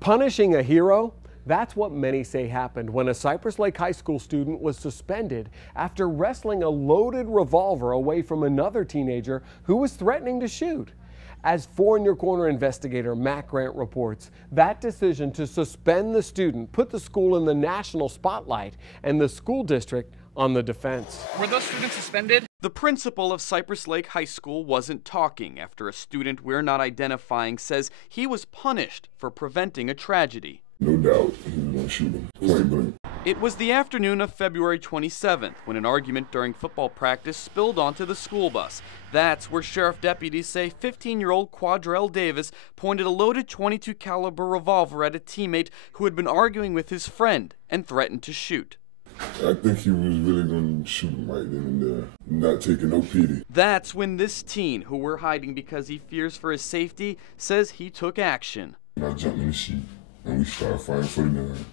Punishing a hero? That's what many say happened when a Cypress Lake High School student was suspended after wresting a loaded revolver away from another teenager who was threatening to shoot. As 4 in Your Corner investigator Matt Grant reports, that decision to suspend the student put the school in the national spotlight and the school district on the defense. Were those students suspended? The principal of Cypress Lake High School wasn't talking after a student we're not identifying says he was punished for preventing a tragedy. No doubt he was going to shoot him, point blank. It was the afternoon of February 27th when an argument during football practice spilled onto the school bus. That's where sheriff deputies say 15-year-old Quadrell Davis pointed a loaded .22 caliber revolver at a teammate who had been arguing with his friend and threatened to shoot. I think he was really going to shoot him right then and there, not taking no pity. That's when this teen, who we're hiding because he fears for his safety, says he took action. And I jumped in the sheet, and we started fighting for the gun,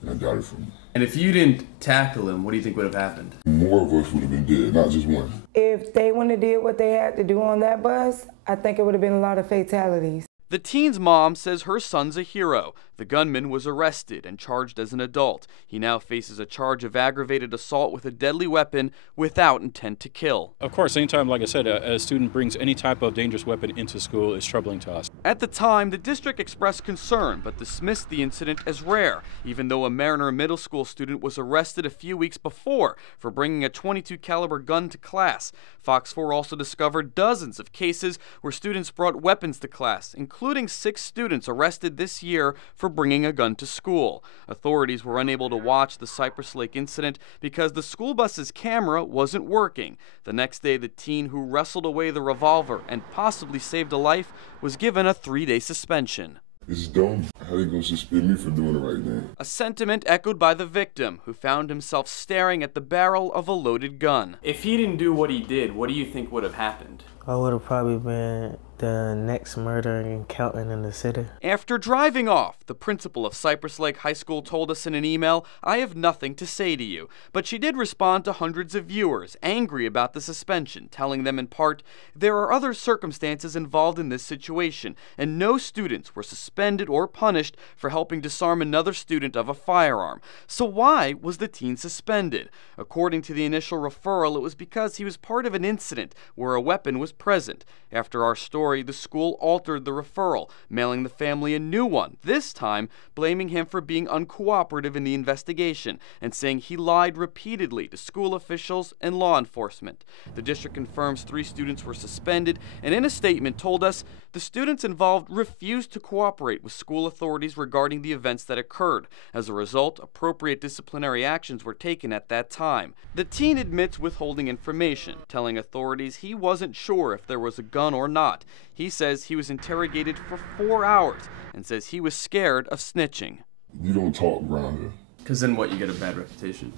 and I got it from him. And if you didn't tackle him, what do you think would have happened? More of us would have been dead, not just one. If they wouldn't have did what they had to do on that bus, I think it would have been a lot of fatalities. The teen's mom says her son's a hero. The gunman was arrested and charged as an adult. He now faces a charge of aggravated assault with a deadly weapon without intent to kill. Of course, anytime, like I said, a student brings any type of dangerous weapon into school is troubling to us. At the time, the district expressed concern but dismissed the incident as rare, even though a Mariner Middle School student was arrested a few weeks before for bringing a .22 caliber gun to class. Fox 4 also discovered dozens of cases where students brought weapons to class, including 6 students arrested this year for bringing a gun to school. Authorities were unable to watch the Cypress Lake incident because the school bus's camera wasn't working. The next day, the teen who wrestled away the revolver and possibly saved a life was given a 3-day suspension. It's dumb. How they gonna suspend me for doing the right thing? A sentiment echoed by the victim, who found himself staring at the barrel of a loaded gun. If he didn't do what he did, what do you think would have happened? I would have probably been the next murder in Kelton in the city. After driving off, the principal of Cypress Lake High School told us in an email, "I have nothing to say to you." But she did respond to hundreds of viewers angry about the suspension, telling them in part, "There are other circumstances involved in this situation, and no students were suspended or punished for helping disarm another student of a firearm. So why was the teen suspended?" According to the initial referral, it was because he was part of an incident where a weapon was present. After our story, the school altered the referral, mailing the family a new one, this time blaming him for being uncooperative in the investigation and saying he lied repeatedly to school officials and law enforcement. The district confirms 3 students were suspended and in a statement told us the students involved refused to cooperate with school authorities regarding the events that occurred. As a result, appropriate disciplinary actions were taken at that time. The teen admits withholding information, telling authorities he wasn't sure if there was a gun or not. He says he was interrogated for 4 hours and says he was scared of snitching. You don't talk around here. Because then what, you get a bad reputation?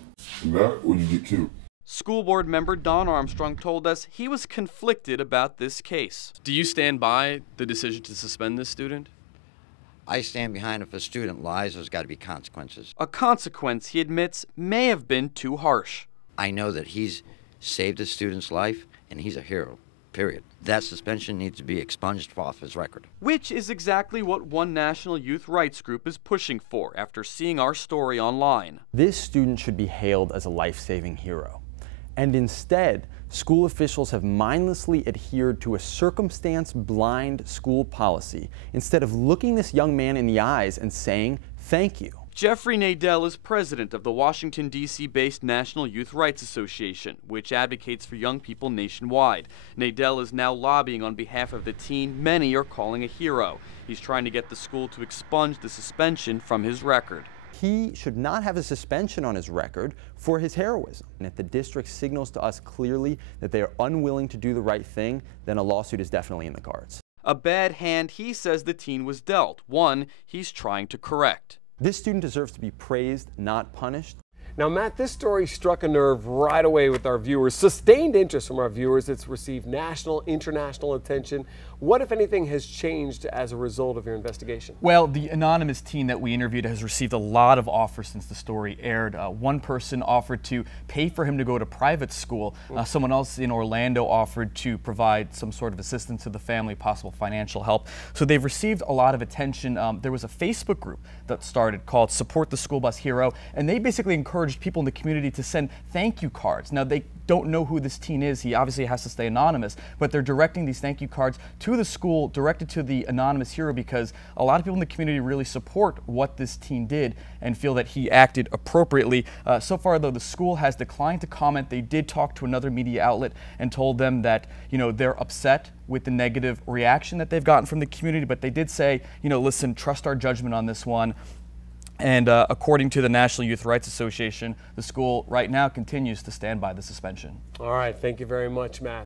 That or you get killed. School board member Don Armstrong told us he was conflicted about this case. Do you stand by the decision to suspend this student? I stand behind if a student lies, there's got to be consequences. A consequence he admits may have been too harsh. I know that he's saved a student's life, and he's a hero, period. That suspension needs to be expunged off his record. Which is exactly what one national youth rights group is pushing for after seeing our story online. This student should be hailed as a life-saving hero. And instead, school officials have mindlessly adhered to a circumstance-blind school policy instead of looking this young man in the eyes and saying, "Thank you." Jeffrey Nadell is president of the Washington, D.C.-based National Youth Rights Association, which advocates for young people nationwide. Nadell is now lobbying on behalf of the teen many are calling a hero. He's trying to get the school to expunge the suspension from his record. He should not have a suspension on his record for his heroism. And if the district signals to us clearly that they are unwilling to do the right thing, then a lawsuit is definitely in the cards. A bad hand he says the teen was dealt, one he's trying to correct. This student deserves to be praised, not punished. Now, Matt, this story struck a nerve right away with our viewers. Sustained interest from our viewers. It's received national, international attention. What, if anything, has changed as a result of your investigation? Well, the anonymous teen that we interviewed has received a lot of offers since the story aired. One person offered to pay for him to go to private school. Someone else in Orlando offered to provide some sort of assistance to the family, possible financial help. So they've received a lot of attention. There was a Facebook group that started called Support the School Bus Hero, and they basically encouraged people in the community to send thank you cards. Now, they don't know who this teen is. He obviously has to stay anonymous, but they're directing these thank you cards to the school, directed to the anonymous hero, because a lot of people in the community really support what this teen did and feel that he acted appropriately. So far, though, the school has declined to comment. They did talk to another media outlet and told them that, they're upset with the negative reaction that they've gotten from the community, but they did say, listen, trust our judgment on this one. And according to the National Youth Rights Association, the school right now continues to stand by the suspension. All right, thank you very much, Matt.